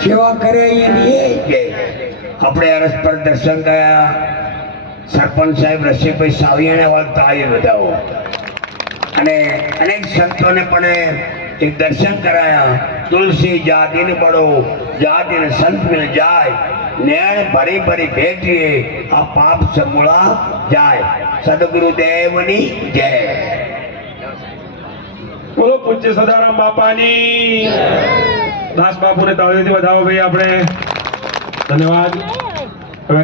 सेवा करे अपने अरस पर दर्शन गया सरपंच साहेब रसिकभाई सावियाने वालता आए बताओ अने अनेक संतों ने पड़े एक दर्शन कराया तुलसी जाति ने पढ़ो जाति ने संत मिल जाए नैन भरी भरी भेटिए आ पाप समूला जाए सदगुरुदेवनी जय। बोलो पूज्य सदाराम बापानी दास बापू ने ताळीओथी વધાવો ભાઈ આપણે ધન્યવાદ। હવે